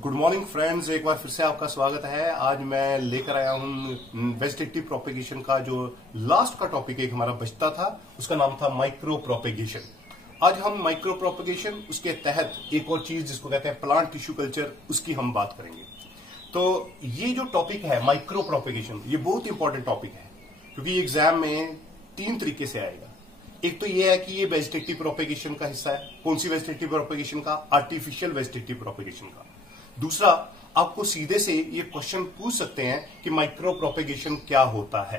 Good morning friends, एक बार फिर से आपका स्वागत है। आज मैं लेकर आया हूं वेजिटेटिव प्रोपेगेशन का जो लास्ट का टॉपिक एक हमारा बचता था, उसका नाम था माइक्रो प्रोपेगेशन। आज हम माइक्रो प्रोपेगेशन उसके तहत एक और चीज जिसको कहते हैं प्लांट टिश्यू कल्चर, उसकी हम बात करेंगे। तो ये जो टॉपिक है माइक्रो प्रोपेगेशन, ये बहुत इंपॉर्टेंट टॉपिक है क्योंकि एग्जाम में 3 तरीके से आएगा। एक तो ये है कि ये वेजिटेटिव प्रोपेगेशन का हिस्सा है। कौन सी वेजिटेटिव प्रोपेगेशन का? आर्टिफिशियल वेजिटेटिव प्रोपेगेशन का। दूसरा, आपको सीधे से ये क्वेश्चन पूछ सकते हैं कि माइक्रो प्रोपेगेशन क्या होता है।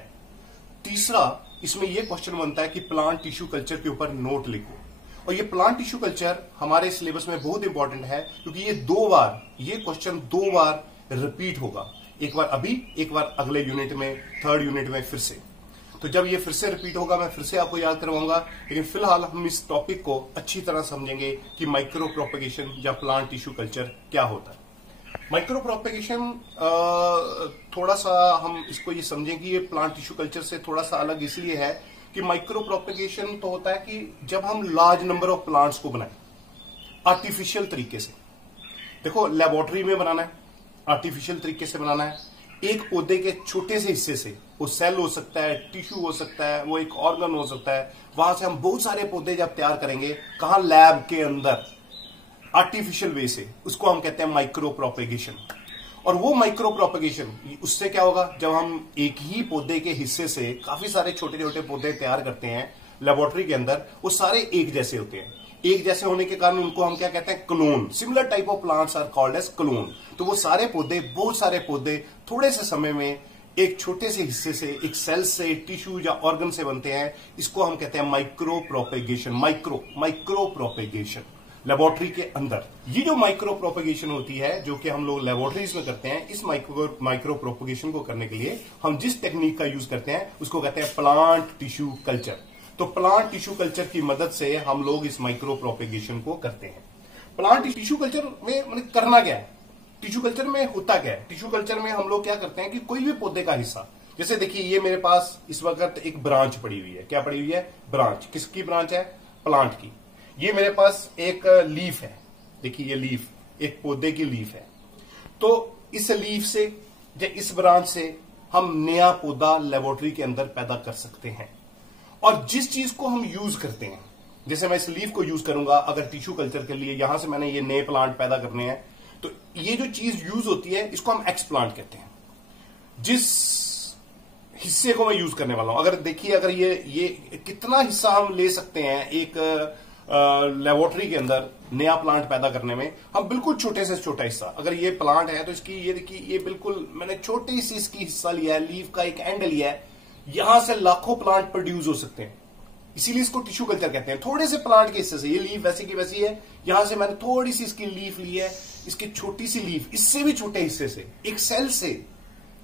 तीसरा, इसमें यह क्वेश्चन बनता है कि प्लांट टिश्यू कल्चर के ऊपर नोट लिखो। और ये प्लांट टिश्यू कल्चर हमारे सिलेबस में बहुत इंपॉर्टेंट है क्योंकि ये क्वेश्चन 2 बार रिपीट होगा। एक बार अभी, एक बार अगले यूनिट में, 3rd यूनिट में फिर से। तो जब ये फिर से रिपीट होगा मैं फिर से आपको याद करवाऊंगा, लेकिन फिलहाल हम इस टॉपिक को अच्छी तरह समझेंगे कि माइक्रो प्रोपेगेशन या प्लांट टिश्यू कल्चर क्या होता है। माइक्रो प्रोपेगेशन थोड़ा सा हम इसको ये समझें कि ये प्लांट टिश्यू कल्चर से थोड़ा सा अलग इसलिए है कि माइक्रो प्रोपेगेशन तो होता है कि जब हम लार्ज नंबर ऑफ प्लांट्स को बनाएं आर्टिफिशियल तरीके से। देखो, लेबोरेटरी में बनाना है, आर्टिफिशियल तरीके से बनाना है। एक पौधे के छोटे से हिस्से से, वो सेल हो सकता है, टिश्यू हो सकता है, वो एक ऑर्गन हो सकता है, वहां से हम बहुत सारे पौधे जब तैयार करेंगे, कहां? लैब के अंदर, आर्टिफिशियल वे से। उसको हम कहते हैं माइक्रो प्रोपेगेशन। और वो माइक्रो प्रोपेगेशन उससे क्या होगा? जब हम एक ही पौधे के हिस्से से काफी सारे छोटे छोटे पौधे तैयार करते हैं लेबोरेटरी के अंदर, वो सारे एक जैसे होते हैं। एक जैसे होने के कारण उनको हम क्या कहते हैं? Clone. Similar type of plants are called as clone. तो वो सारे पौधे, बहुत सारे पौधे थोड़े से समय में एक छोटे से हिस्से से, एक सेल से, टिश्यू या ऑर्गन से बनते हैं। इसको हम कहते हैं micro propagation. Micro propagation laboratory के अंदर। ये जो माइक्रो प्रोपेगेशन होती है, जो कि हम लोग लेबोरेटरीज में करते हैं, इस माइक्रो प्रोपेगेशन को करने के लिए हम जिस टेक्निक का यूज करते हैं उसको कहते हैं प्लांट टिश्यू कल्चर। तो प्लांट टिश्यू कल्चर की मदद से हम लोग इस माइक्रो प्रोपेगेशन को करते हैं। प्लांट टिश्यू कल्चर में मतलब करना क्या है? टिश्यू कल्चर में होता क्या है? टिश्यू कल्चर में हम लोग क्या करते हैं कि कोई भी पौधे का हिस्सा, जैसे देखिए ये मेरे पास इस वक्त एक ब्रांच पड़ी हुई है। क्या पड़ी हुई है? ब्रांच। किसकी ब्रांच है? प्लांट की। ये मेरे पास एक लीफ है। देखिए ये लीफ, एक पौधे की लीफ है। तो इस लीफ से या इस ब्रांच से हम नया पौधा लेबोरेटरी के अंदर पैदा कर सकते हैं। और जिस चीज को हम यूज करते हैं, जैसे मैं इस लीफ को यूज करूंगा अगर टिश्यू कल्चर के लिए, यहां से मैंने ये नए प्लांट पैदा करने हैं, तो ये जो चीज यूज होती है इसको हम एक्सप्लांट कहते हैं। जिस हिस्से को मैं यूज करने वाला हूं, अगर देखिए, अगर ये कितना हिस्सा हम ले सकते हैं एक लेबोरेटरी के अंदर नया प्लांट पैदा करने में, हम बिल्कुल छोटे से छोटा हिस्सा। अगर ये प्लांट है तो इसकी ये देखिए, ये बिल्कुल मैंने छोटी सी इसकी हिस्सा लिया है, लीफ का एक एंड लिया है। यहां से लाखों प्लांट प्रोड्यूस हो सकते हैं, इसीलिए इसको टिश्यू कल्चर कहते हैं। थोड़े से प्लांट के हिस्से से, ये लीफ वैसी की वैसी है, यहां से मैंने थोड़ी सी इसकी लीफ ली है, इसकी छोटी सी लीफ, इससे भी छोटे हिस्से से, एक सेल से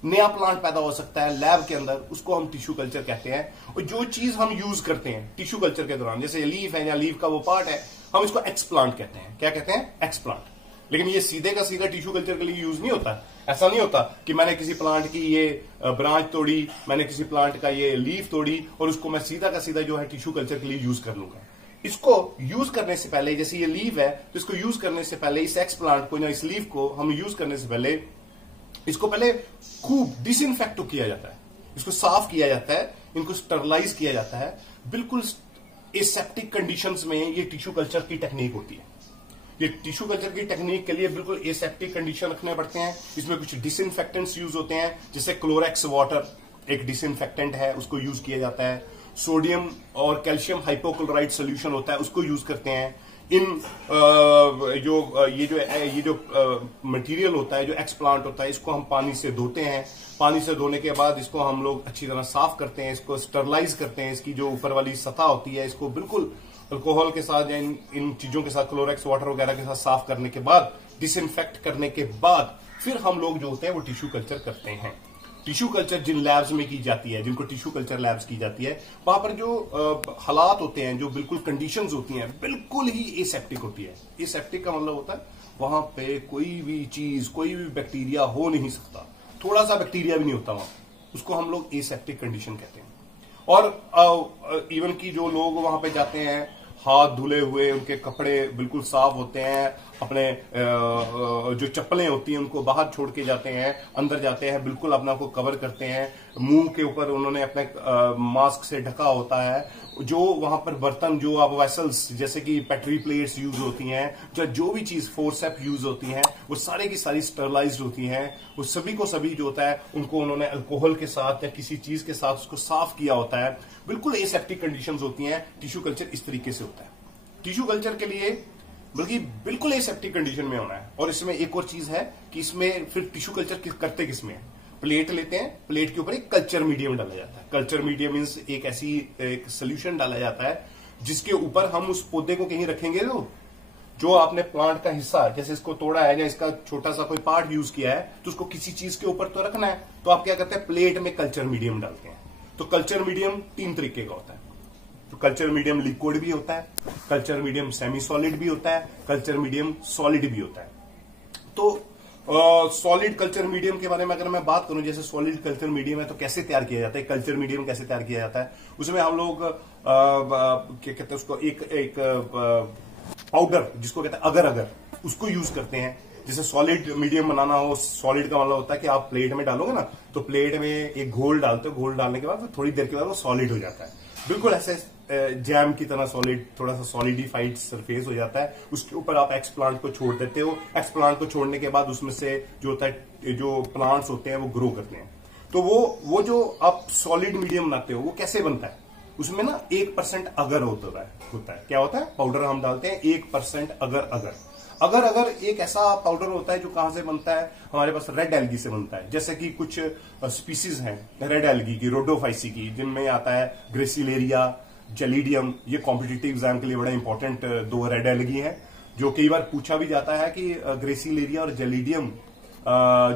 नया प्लांट पैदा हो सकता है लैब के अंदर, उसको हम टिश्यू कल्चर कहते हैं। और जो चीज हम यूज करते हैं टिश्यू कल्चर के दौरान, जैसे लीफ है या लीफ का वो पार्ट है, हम इसको एक्सप्लांट कहते हैं। क्या कहते हैं? एक्सप्लांट। लेकिन ये सीधे का सीधा टिश्यू कल्चर के लिए यूज नहीं होता। ऐसा नहीं होता कि मैंने किसी प्लांट की ये ब्रांच तोड़ी, मैंने किसी प्लांट का ये लीफ तोड़ी और उसको मैं सीधा का सीधा जो है टिश्यू कल्चर के लिए यूज कर लूंगा। इसको यूज करने से पहले, जैसे ये लीफ है, तो इसको यूज करने से पहले, इस एक्सप्लांट को या इस लीफ को हम यूज करने से पहले, इसको पहले खूब डिसइंफेक्ट किया जाता है, इसको साफ किया जाता है, इनको स्टरलाइज किया जाता है। बिल्कुल एसेप्टिक कंडीशंस में ये टिश्यू कल्चर की टेक्निक होती है। ये टिश्यू कल्चर की टेक्निक के लिए बिल्कुल एसेप्टिक कंडीशन रखने पड़ते हैं। इसमें कुछ डिसइंफेक्टेंट्स यूज होते हैं, जैसे क्लोरेक्स वाटर एक डिसइंफेक्टेंट है, उसको यूज किया जाता है। सोडियम और कैल्शियम हाइपोक्लोराइड सोल्यूशन होता है, उसको यूज करते हैं। ये जो मटेरियल होता है, जो एक्सप्लांट होता है, इसको हम पानी से धोते हैं। पानी से धोने के बाद इसको हम लोग अच्छी तरह साफ करते हैं, इसको स्टरलाइज करते हैं। इसकी जो ऊपर वाली सतह होती है, इसको बिल्कुल अल्कोहल के साथ या इन चीजों के साथ, क्लोरेक्स वाटर वगैरह के साथ साफ करने के बाद, डिसइंफेक्ट करने के बाद, फिर हम लोग जो होते हैं वो टिश्यू कल्चर करते हैं। टिश्यू कल्चर जिन लैब्स में की जाती है, जिनको टिश्यू कल्चर लैब्स की जाती है, वहां पर जो हालात होते हैं, जो बिल्कुल कंडीशंस होती हैं, बिल्कुल ही एसेप्टिक होती है। एसेप्टिक का मतलब होता है वहां पे कोई भी चीज, कोई भी बैक्टीरिया हो नहीं सकता, थोड़ा सा बैक्टीरिया भी नहीं होता वहां, उसको हम लोग एसेप्टिक कंडीशन कहते हैं। और इवन की जो लोग वहां पे जाते हैं हाथ धुले हुए, उनके कपड़े बिल्कुल साफ होते हैं, अपने जो चप्पलें होती हैं उनको बाहर छोड़ के जाते हैं, अंदर जाते हैं, बिल्कुल अपना को कवर करते हैं, मुंह के ऊपर उन्होंने अपने मास्क से ढका होता है। जो वहां पर बर्तन, जो अब वेसल्स जैसे कि पेट्री प्लेट्स यूज होती हैं, जो भी चीज फोर्सेप यूज होती हैं, वो सारे की सारी स्टरलाइज्ड होती हैं। वो सभी को सभी जो होता है उनको उन्होंने अल्कोहल के साथ या किसी चीज के साथ उसको साफ किया होता है। बिल्कुल एसेप्टिक कंडीशंस होती हैं। टिश्यू कल्चर इस तरीके से होता है। टिश्यू कल्चर के लिए बल्कि बिल्कुल एसेप्टिक कंडीशन में होना है। और इसमें एक और चीज है कि इसमें फिर टिश्यू कल्चर करते किसमें है। प्लेट लेते हैं, प्लेट के ऊपर एक कल्चर मीडियम डाला जाता है। कल्चर मीडियम मीन्स एक ऐसी एक सोल्यूशन डाला जाता है जिसके ऊपर हम उस पौधे को कहीं रखेंगे। तो जो आपने प्लांट का हिस्सा, जैसे इसको तोड़ा है या इसका छोटा सा कोई पार्ट यूज किया है, तो उसको किसी चीज के ऊपर तो रखना है। तो आप क्या करते हैं, प्लेट में कल्चर मीडियम डालते हैं। तो कल्चर मीडियम 3 तरीके का होता है। तो कल्चर मीडियम लिक्विड भी होता है, कल्चर मीडियम सेमी सॉलिड भी होता है, कल्चर मीडियम सॉलिड भी होता है। तो सॉलिड कल्चर मीडियम के बारे में अगर मैं बात करूं, जैसे सॉलिड कल्चर मीडियम है तो कैसे तैयार किया जाता है, कल्चर मीडियम कैसे तैयार किया जाता है, उसमें हम लोग क्या कहते हैं उसको, एक पाउडर जिसको कहते हैं अगर उसको यूज करते हैं। जैसे सॉलिड मीडियम बनाना हो, सॉलिड का मतलब होता है कि आप प्लेट में डालोगे ना, तो प्लेट में एक घोल डालते हो, घोल डालने के बाद थोड़ी देर के बाद वो सॉलिड हो जाता है, बिल्कुल ऐसे जैम की तरह सॉलिड, थोड़ा सा सॉलिडिफाइड सरफेस हो जाता है। उसके ऊपर आप एक्स प्लांट को छोड़ देते हो। एक्स प्लांट को छोड़ने के बाद उसमें से जो होता है, जो प्लांट्स होते हैं वो ग्रो करते हैं। तो वो जो आप सॉलिड मीडियम बनाते हो वो कैसे बनता है, उसमें ना 1% अगर होता है। क्या होता है, पाउडर हम डालते हैं 1% अगर एक ऐसा पाउडर होता है जो कहां से बनता है, हमारे पास रेड एल्गी से बनता है। जैसे कि कुछ स्पीसीज हैं रेड एल्गी की, रोडोफाइसी की, जिनमें आता है ग्रेसिलेरिया, जेलिडियम। ये कॉम्पिटिटिव एग्जाम के लिए बड़ा इंपॉर्टेंट 2 रेड एल्गी हैं, जो कई बार पूछा भी जाता है कि ग्रेसिलेरिया और जेलिडियम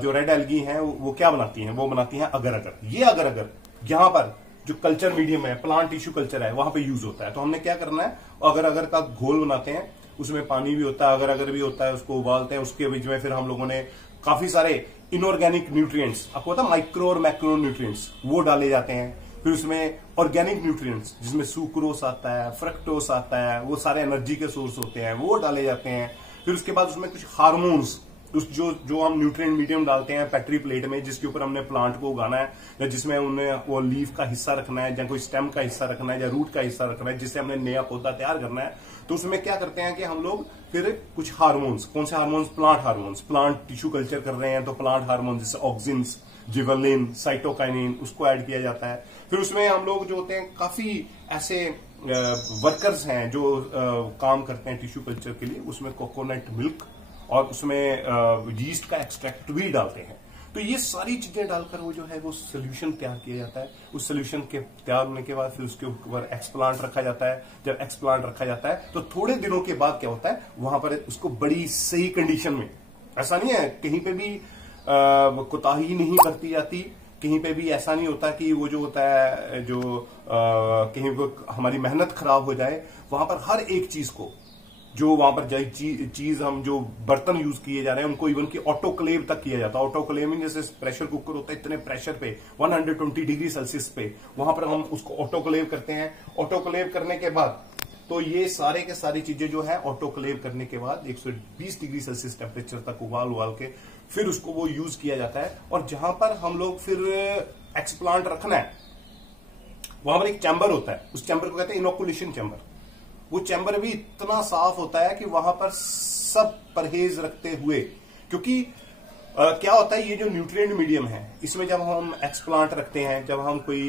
जो रेड एल्गी हैं वो क्या बनाती हैं, वो बनाती हैं अगर। ये अगर यहां पर जो कल्चर मीडियम है, प्लांट टिश्यू कल्चर है, वहां पे यूज होता है। तो हमने क्या करना है, अगर का घोल बनाते हैं, उसमें पानी भी होता है, अगर भी होता है, उसको उबालते हैं। उसके बीच में फिर हम लोगों ने काफी सारे इनऑर्गेनिक न्यूट्रिएंट्स, आपको पता है माइक्रो और मैक्रो न्यूट्रिएंट्स, वो डाले जाते हैं। फिर उसमें ऑर्गेनिक न्यूट्रिएंट्स जिसमें सुक्रोस आता है, फ्रक्टोस आता है, वो सारे एनर्जी के सोर्स होते हैं, वो डाले जाते हैं। फिर उसके बाद उसमें कुछ हार्मोन्स, जो हम न्यूट्रिएंट मीडियम डालते हैं पेट्री प्लेट में, जिसके ऊपर हमने प्लांट को उगाना है, या जिसमें उन्हें वो लीफ का हिस्सा रखना है, या कोई स्टेम का हिस्सा रखना है, या रूट का हिस्सा रखना है, जिससे हमने नया पौधा तैयार करना है। तो उसमें क्या करते हैं कि हम लोग फिर कुछ हार्मोन्स, कौन से hormones, plant hormones, plant tissue culture कर रहे हैं तो प्लांट हार्मोन जैसे ऑक्सिन्स, जिबरलिन, साइटोकाइनिन, उसको ऐड किया जाता है। फिर उसमें हम लोग जो होते हैं, काफी ऐसे वर्कर्स हैं जो काम करते हैं टिश्यू कल्चर के लिए, उसमें कोकोनट मिल्क और उसमें यीस्ट का एक्सट्रैक्ट भी डालते हैं। तो ये सारी चीजें डालकर वो जो है वो सोल्यूशन तैयार किया जाता है। उस सोल्यूशन के तैयार होने के बाद फिर उसके ऊपर एक्सप्लांट रखा जाता है। जब एक्सप्लांट रखा जाता है तो थोड़े दिनों के बाद क्या होता है, वहां पर उसको बड़ी सही कंडीशन में, ऐसा नहीं है कहीं पे भी कोताही नहीं बरती जाती, कहीं पे भी ऐसा नहीं होता कि वो जो होता है जो कहीं वो हमारी मेहनत खराब हो जाए। वहां पर हर एक चीज को, जो वहां पर चीज हम जो बर्तन यूज किए जा रहे हैं उनको इवन की ऑटोक्लेव तक किया जाता है। ऑटोक्लेव में जैसे प्रेशर कुकर होता है, इतने प्रेशर पे 120 डिग्री सेल्सियस पे वहां पर हम उसको ऑटोक्लेव करते हैं। ऑटोक्लेव करने के बाद तो ये सारे के सारी चीजें जो है ऑटोक्लेव करने के बाद 120 डिग्री सेल्सियस टेम्परेचर तक उबाल के फिर उसको वो यूज किया जाता है। और जहां पर हम लोग फिर एक्सप्लांट रखना है, वहां पर एक चैम्बर होता है, उस चैम्बर को कहते हैं इनोकुलेशन चैम्बर। वो चैम्बर भी इतना साफ होता है कि वहां पर सब परहेज रखते हुए, क्योंकि क्या होता है, ये जो न्यूट्रिएंट मीडियम है, इसमें जब हम एक्सप्लांट रखते हैं, जब हम कोई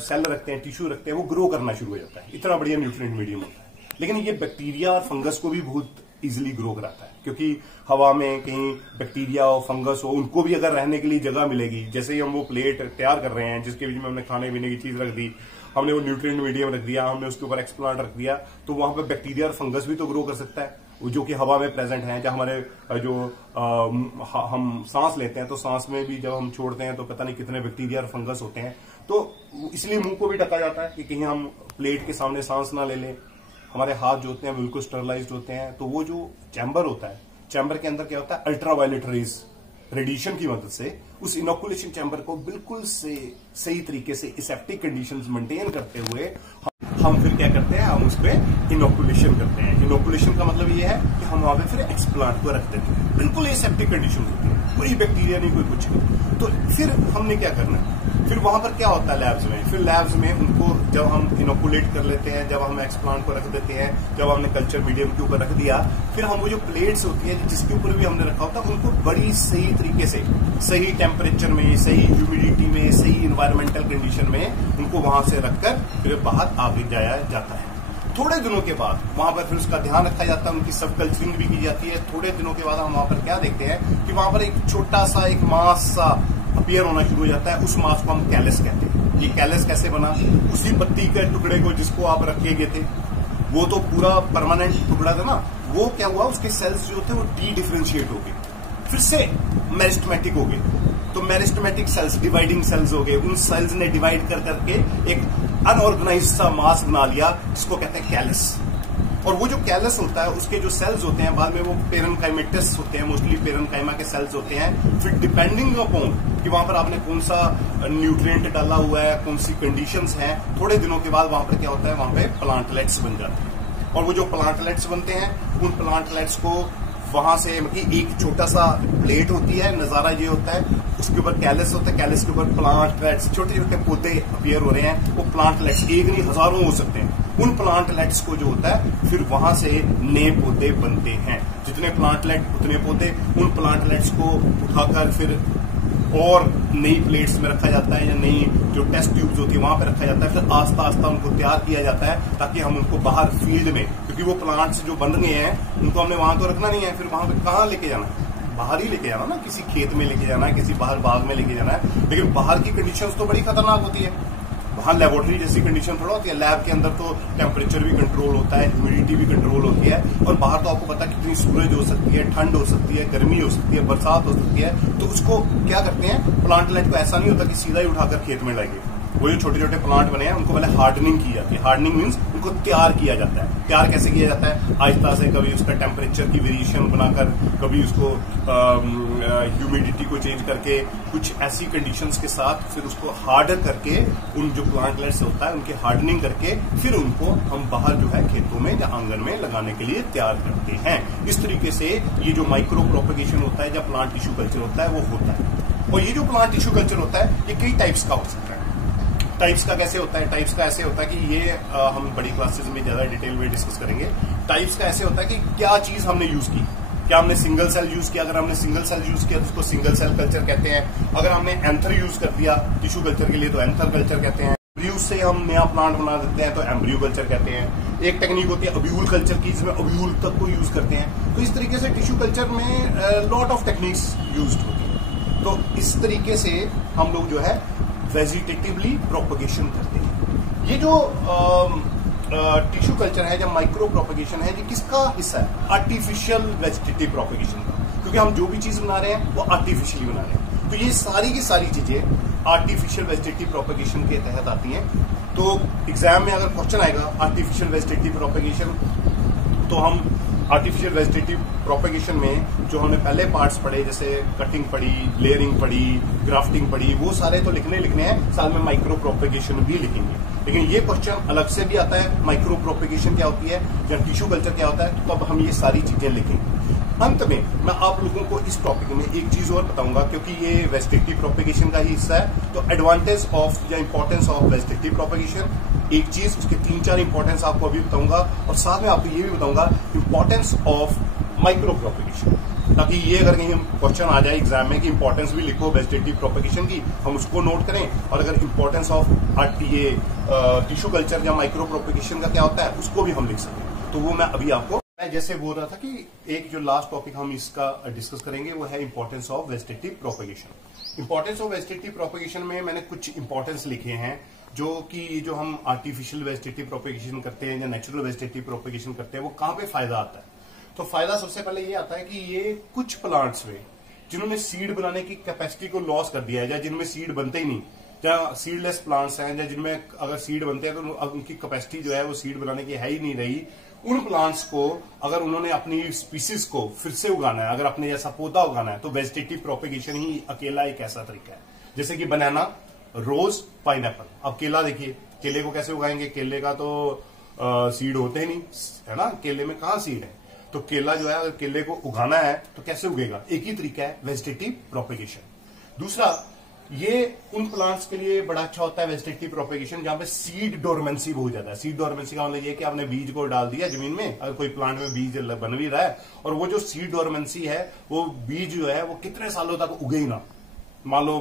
सेल रखते हैं, टिश्यू रखते हैं, वो ग्रो करना शुरू हो जाता है। इतना बढ़िया न्यूट्रिएंट मीडियम होता है। लेकिन ये बैक्टीरिया और फंगस को भी बहुत इजिली ग्रो कराता है, क्योंकि हवा में कहीं बैक्टीरिया और फंगस हो, उनको भी अगर रहने के लिए जगह मिलेगी। जैसे ही हम वो प्लेट तैयार कर रहे हैं जिसके बीच में हमने खाने पीने की चीज रख दी, हमने वो न्यूट्रिएंट मीडियम रख दिया, हमने उसके ऊपर एक्सप्लांट रख दिया, तो वहां पर बैक्टीरिया और फंगस भी तो ग्रो कर सकता है, जो कि हवा में प्रेजेंट है। जब हमारे जो हम सांस लेते हैं तो सांस में भी जब हम छोड़ते हैं तो पता नहीं कितने बैक्टीरिया और फंगस होते हैं। तो इसलिए मुंह को भी ढका जाता है कि कहीं हम प्लेट के सामने सांस ना ले लें। हमारे हाथ जो होते हैं बिल्कुल स्टरलाइज्ड होते हैं। तो वो जो चैम्बर होता है, चैम्बर के अंदर क्या होता है, अल्ट्रावायलेट रेज, रेडिएशन की मदद से उस इनोकुलेशन चैम्बर को बिल्कुल से सही तरीके से एसेप्टिक कंडीशंस मेंटेन करते हुए हम फिर क्या करते हैं, हम उस पर इनोकुलेशन करते हैं। इनोकुलेशन का मतलब ये है कि हम वहां पे फिर एक्सप्लांट को रख देते हैं, बिल्कुल एसेप्टिक कंडीशन होती है, कोई बैक्टीरिया नहीं, कोई कुछ नहीं। तो फिर हमने क्या करना है, फिर वहां पर क्या होता है लैब्स में, फिर लैब्स में उनको जब हम इनोकुलेट कर लेते हैं, जब हम एक्सप्लांट को रख देते हैं, जब हमने कल्चर मीडियम के ऊपर रख दिया, फिर हम वो जो प्लेट्स होती है जिसके ऊपर भी हमने रखा होता है, उनको बड़ी सही तरीके से, सही टेम्परेचर में, सही ह्यूमिडिटी में, सही इन्वायरमेंटल कंडीशन में उनको वहां से रखकर फिर बाहर आगे जाया जाता है। थोड़े दिनों के बाद वहां पर फिर उसका ध्यान रखा जाता है, उनकी सब कल्चरिंग भी की जाती है। थोड़े दिनों के बाद हम वहां पर क्या देखते हैं कि वहां पर एक छोटा सा एक मास सा अपीयर होना शुरू हो जाता है। उस मास को हम कैलस कहते हैं। ये कैलस कैसे बना, उसी पत्ती के टुकड़े को जिसको आप रखे गए थे, वो तो पूरा परमानेंट टुकड़ा था ना, वो क्या हुआ, उसके सेल्स जो थे वो डी डिफरेंशिएट हो गए, फिर से मेरिस्टेमेटिक हो गए। तो मेरिस्टेमेटिक सेल्स डिवाइडिंग सेल्स हो गए, उन सेल्स ने डिवाइड कर करके एक अनऑर्गेनाइज्ड सा मास बना लिया, जिसको कहते हैं कैलस। और वो जो कैलस होता है, उसके जो सेल्स होते हैं बाद में वो पेरेनकाइमेटस होते हैं, मोस्टली पेरेनकाइमा के सेल्स होते हैं। फिर डिपेंडिंग अपॉन कि वहां पर आपने कौन सा न्यूट्रिएंट डाला हुआ है, कौन सी कंडीशंस हैं, थोड़े दिनों के बाद वहां पर क्या होता है, वहां पे प्लांटलेट्स बन जाते हैं। और वो जो प्लांटलेट्स बनते हैं, उन प्लांटलेट्स को वहां से मतलब एक छोटा सा प्लेट होती है, नजारा ये होता है, उसके ऊपर कैलस होता है, कैलस के ऊपर प्लांटलेट्स, छोटे छोटे पौधे अपीयर हो रहे हैं। वो प्लांटलेट्स एक नहीं हजारों हो सकते हैं। उन प्लांटलेट्स को जो होता है फिर वहां से नए पौधे बनते हैं। जितने प्लांटलेट उतने पौधे। उन प्लांटलेट्स को उठाकर फिर और नई प्लेट्स में रखा जाता है, या नई जो टेस्ट ट्यूब्स होती है वहां पे रखा जाता है। फिर आस्ता आस्ता उनको तैयार किया जाता है ताकि हम उनको बाहर फील्ड में, क्योंकि वो प्लांट्स जो बन गए हैं उनको हमने वहां तो रखना नहीं है, फिर वहां पे कहाँ लेके जाना है, बाहर ही लेके जाना ना, किसी खेत में लेके जाना है, किसी बाहर बाग में लेके जाना है। लेकिन बाहर की कंडीशंस तो बड़ी खतरनाक होती है, वहां लेबोरेटरी जैसी कंडीशन थोड़ा होती है। लैब के अंदर तो टेम्परेचर भी कंट्रोल होता है, ह्यूमिडिटी भी कंट्रोल होती है, और बाहर तो आपको पता है कितनी सूरज हो सकती है, ठंड हो सकती है, गर्मी हो सकती है, बरसात हो सकती है। तो उसको क्या करते हैं, प्लांटलेट को ऐसा नहीं होता कि सीधा ही उठाकर खेत में लाएंगे। वो जो छोटे छोटे प्लांट बने हैं उनको पहले हार्डनिंग की जाती है। हार्डनिंग मीन्स उनको तैयार किया जाता है। तैयार कैसे किया जाता है, आहिस्ता से, कभी उसका टेम्परेचर की वेरिएशन बनाकर, कभी उसको ह्यूमिडिटी को चेंज करके, कुछ ऐसी कंडीशंस के साथ फिर उसको हार्डर करके, उन जो प्लांटलेट्स होता है उनकी हार्डनिंग करके फिर उनको हम बाहर जो है खेतों में या आंगन में लगाने के लिए तैयार करते हैं। इस तरीके से ये जो माइक्रो प्रोपेगेशन होता है, जब प्लांट टिश्यू कल्चर होता है, वो होता है। और ये जो प्लांट टिश्यू कल्चर होता है, ये कई टाइप्स का हो सकता है। टाइप्स का कैसे होता है, टाइप्स का ऐसे होता है कि ये हम बड़ी क्लासेस में ज्यादा डिटेल में डिस्कस करेंगे। टाइप्स का ऐसे होता है कि क्या चीज हमने यूज की, क्या हमने सिंगल सेल यूज किया, अगर हमने सिंगल सेल यूज किया तो उसको सिंगल सेल कल्चर कहते हैं। अगर हमने एंथर यूज कर दिया टिश्यू कल्चर के लिए तो एंथर कल्चर कहते हैं। एम्ब्रियो से हम नया प्लांट बना देते हैं तो एम्ब्रियो कल्चर कहते हैं। एक टेक्निक होती है अब्यूल कल्चर की, जिसमें अब्यूल तक को यूज करते हैं। तो इस तरीके से टिश्यू कल्चर में लॉट ऑफ टेक्निक्स यूज होती है। तो इस तरीके से हम लोग जो है वेजिटेटिवली प्रोपगेशन करते हैं। ये जो टिश्यू कल्चर है, जब माइक्रो प्रोपगेशन है, ये किसका हिस्सा है, आर्टिफिशियल वेजिटेटिव प्रोपगेशन का, क्योंकि हम जो भी चीज बना रहे हैं वो आर्टिफिशियली बना रहे हैं। तो ये सारी की सारी चीजें आर्टिफिशियल वेजिटेटिव प्रोपगेशन के तहत आती हैं। तो एग्जाम में अगर क्वेश्चन आएगा आर्टिफिशियल वेजिटेटिव प्रोपगेशन, तो हम आर्टिफिशियल वेजिटेटिव प्रोपेगेशन में जो हमने पहले पार्ट्स पढ़े, जैसे कटिंग पढ़ी, लेयरिंग पढ़ी, ग्राफ्टिंग पढ़ी, वो सारे तो लिखने हैं, साथ में माइक्रो प्रोपेगेशन भी लिखेंगे। लेकिन ये क्वेश्चन अलग से भी आता है, माइक्रो प्रोपेगेशन क्या होती है या टिश्यू कल्चर क्या होता है, तो अब हम ये सारी चीजें लिखेंगे। अंत में मैं आप लोगों को इस टॉपिक में एक चीज और बताऊंगा, क्योंकि ये वेजिटेटिव प्रोपेगेशन का ही हिस्सा है। तो एडवांटेज ऑफ या इंपॉर्टेंस ऑफ वेजिटेटिव प्रोपेगेशन एक चीज, उसके 3-4 इंपॉर्टेंस आपको अभी बताऊंगा, और साथ में आपको ये भी बताऊंगा इंपॉर्टेंस ऑफ माइक्रो प्रोपेगेशन, ताकि ये अगर कहीं क्वेश्चन आ जाए एग्जाम में कि इंपॉर्टेंस भी लिखो वेजिटेटिव प्रोपेगेशन की, हम उसको नोट करें, और अगर इंपॉर्टेंस ऑफ टिश्यू कल्चर या माइक्रो प्रोपेगेशन का क्या होता है उसको भी हम लिख सकें। तो वो मैं अभी आपको, मैं जैसे बोल रहा था कि एक जो लास्ट टॉपिक हम इसका डिस्कस करेंगे वो है importance of vegetative propagation. Importance of vegetative propagation में मैंने कुछ इंपॉर्टेंस लिखे हैं, जो कि जो हम आर्टिफिशियल वेजिटेटिव प्रोपेगेशन करते हैं या नेचुरल वेजिटेटिव प्रोपेगेशन करते हैं, वो कहां पे फायदा आता है। तो फायदा सबसे पहले ये आता है कि ये कुछ प्लांट्स में जिन्होंने सीड बनाने की कैपेसिटी को लॉस कर दिया है, या जिनमें सीड बनते ही नहीं, या सीडलेस प्लांट्स हैं, या जिनमें अगर सीड बनते हैं तो उनकी कैपेसिटी जो है वो सीड बनाने की है ही नहीं रही, उन प्लांट्स को अगर उन्होंने अपनी स्पीसीज को फिर से उगाना है, अगर अपने जैसा पौधा उगाना है, तो वेजिटेटिव प्रोपेगेशन ही अकेला एक ऐसा तरीका है। जैसे कि बनाना, रोज, पाइनएप्पल। अब केला देखिए, केले को कैसे उगाएंगे? केले का तो सीड होते ही नहीं, है ना? केले में कहाँ सीड है? तो केला जो है, अगर केले को उगाना है तो कैसे उगेगा? एक ही तरीका है, वेजिटेटिव प्रोपेगेशन। दूसरा, ये उन प्लांट्स के लिए बड़ा अच्छा होता है वेजिटेटिव प्रोपेगेशन जहां पे सीड डोरमेंसी बहुत ज्यादा है। सीड डोरमेंसी का मतलब ये कि आपने बीज को डाल दिया जमीन में, अगर कोई प्लांट में बीज बन भी रहा है, और वो जो सीड डोरमेंसी है, वो बीज जो है वो कितने सालों तक उगे ही ना, मान लो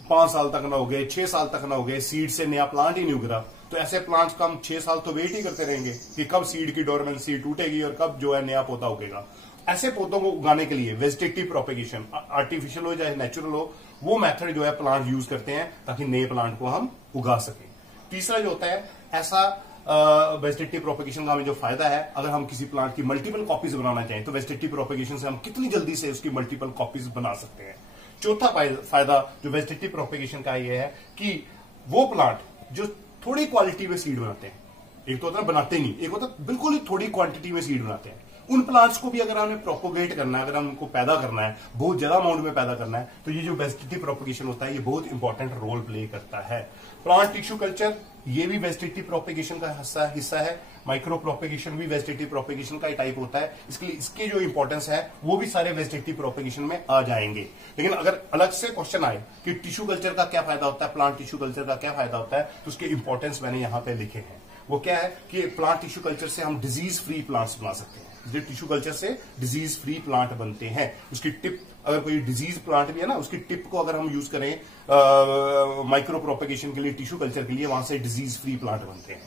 5 साल तक ना उगे, 6 साल तक ना उगे, सीड से नया प्लांट ही नहीं उग रहा, तो ऐसे प्लांट्स का हम 6 साल तो वेट ही करते रहेंगे कि कब सीड की डोरमेंसी टूटेगी और कब जो है नया पौधा उगेगा। ऐसे पौधों को उगाने के लिए वेजिटेटिव प्रोपेगेशन, आर्टिफिशियल हो चाहे नेचुरल हो, वो मेथड जो है प्लांट यूज करते हैं ताकि नए प्लांट को हम उगा सकें। तीसरा जो होता है, ऐसा वेजिटेटिव प्रोपेगेशन का हमें जो फायदा है, अगर हम किसी प्लांट की मल्टीपल कॉपीज बनाना चाहें तो वेजिटेटिव प्रोपेगेशन से हम कितनी जल्दी से उसकी मल्टीपल कॉपीज बना सकते हैं। चौथा फायदा जो वेजिटेटिव प्रोपेगेशन का ये है कि वो प्लांट जो थोड़ी क्वालिटी में सीड बनाते हैं, एक तो होता है बनाते नहीं, एक होता है बिल्कुल ही थोड़ी क्वांटिटी में सीड बनाते हैं, उन प्लांट्स को भी अगर हमें प्रोपोगेट करना है, अगर हम उनको पैदा करना है, बहुत ज्यादा अमाउंट में पैदा करना है, तो ये जो वेजिटेटिव प्रोपेगेशन होता है ये बहुत इंपॉर्टेंट रोल प्ले करता है। प्लांट टिश्यू कल्चर, ये भी वेजिटेटिव प्रोपेगेशन का हिस्सा है। माइक्रो प्रोपेगेशन भी वेजिटेटिव प्रोपेगेशन का टाइप होता है, इसलिए इसके जो इंपॉर्टेंस है वो भी सारे वेजिटेटिव प्रोपेगेशन में आ जाएंगे। लेकिन अगर अलग से क्वेश्चन आए कि टिश्यू कल्चर का क्या फायदा होता है, प्लांट टिश्यू कल्चर का क्या फायदा होता है, तो उसके इंपॉर्टेंस मैंने यहां पे लिखे हैं। वो क्या है कि प्लांट टिश्यू कल्चर से हम डिजीज फ्री प्लांट्स बना सकते हैं। टिश्यू कल्चर से डिजीज फ्री प्लांट बनते हैं। उसकी टिप, अगर कोई डिजीज प्लांट भी है ना, उसकी टिप को अगर हम यूज करें माइक्रो प्रोपेगेशन के लिए, टिश्यू कल्चर के लिए, वहां से डिजीज फ्री प्लांट बनते हैं।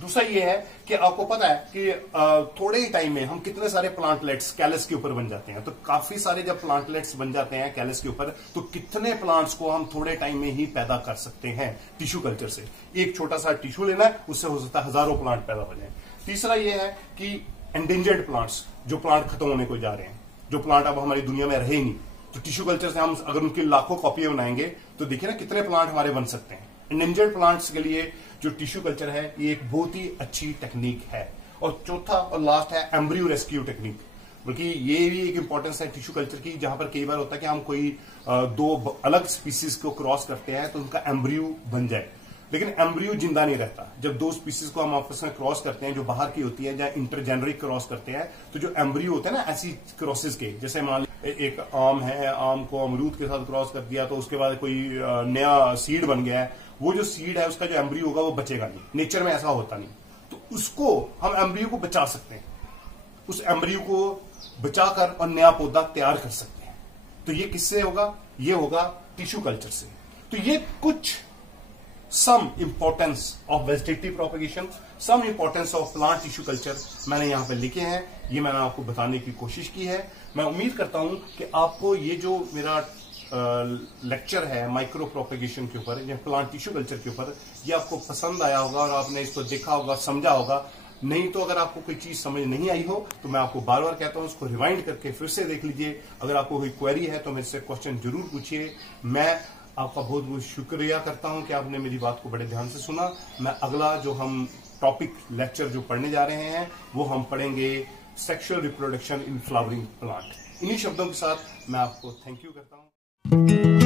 दूसरा ये है कि आपको पता है कि थोड़े ही टाइम में हम कितने सारे प्लांटलेट्स कैलस के ऊपर बन जाते हैं। तो काफी सारे जब प्लांटलेट्स बन जाते हैं कैलस के ऊपर, तो कितने प्लांट्स को हम थोड़े टाइम में ही पैदा कर सकते हैं टिश्यू कल्चर से। एक छोटा सा टिश्यू लेना है, उससे हो सकता है हजारों प्लांट पैदा हो जाए। तीसरा ये है कि एंडेंजर्ड प्लांट्स, जो प्लांट खत्म होने को जा रहे हैं, जो प्लांट अब हमारी दुनिया में रहे ही नहीं, तो टिश्यू कल्चर से हम अगर उनकी लाखों कॉपियां बनाएंगे तो देखिए ना कितने प्लांट हमारे बन सकते हैं। एंडेंजर्ड प्लांट्स के लिए जो टिश्यू कल्चर है ये एक बहुत ही अच्छी टेक्निक है। और चौथा और लास्ट है एम्ब्रियो रेस्क्यू टेक्निक, बल्कि ये भी एक इंपॉर्टेंस है टिश्यू कल्चर की, जहां पर कई बार होता है कि हम कोई दो अलग स्पीसीज को क्रॉस करते हैं तो उनका एम्ब्रियो बन जाए, लेकिन एम्ब्रियो जिंदा नहीं रहता। जब दो स्पीसीज को हम आपस में क्रॉस करते हैं जो बाहर की होती है, या इंटरजेनरिक क्रॉस करते हैं, तो जो एम्ब्रियो होते हैं ना ऐसी क्रॉसेस के, जैसे मान लीजिए एक आम है, आम को अमरूद के साथ क्रॉस कर दिया तो उसके बाद कोई नया सीड बन गया है, वो जो सीड है उसका जो एम्ब्रियो होगा वो बचेगा नहीं, नेचर में ऐसा होता नहीं। तो उसको हम एम्ब्रियो को बचा सकते हैं, उस एम्ब्रियो को बचाकर और नया पौधा तैयार कर सकते हैं। तो ये किससे होगा? ये होगा टिश्यू कल्चर से। तो ये कुछ some importance of vegetative propagation, some importance of plant tissue culture मैंने यहां पे लिखे हैं, ये मैंने आपको बताने की कोशिश की है। मैं उम्मीद करता हूं कि आपको ये जो मेरा लेक्चर है माइक्रो प्रोपेगेशन के ऊपर या प्लांट टिश्यू कल्चर के ऊपर, ये आपको पसंद आया होगा और आपने इसको देखा होगा, समझा होगा। नहीं तो अगर आपको कोई चीज समझ नहीं आई हो तो मैं आपको बार बार कहता हूं उसको रिवाइंड करके फिर से देख लीजिए। अगर आपको कोई क्वेरी है तो मेरे से क्वेश्चन जरूर पूछिए। मैं आपका बहुत बहुत शुक्रिया करता हूं कि आपने मेरी बात को बड़े ध्यान से सुना। मैं अगला जो हम टॉपिक लेक्चर जो पढ़ने जा रहे हैं वो हम पढ़ेंगे sexual reproduction in flowering plant. इन्हीं शब्दों के साथ मैं आपको थैंक यू करता हूं।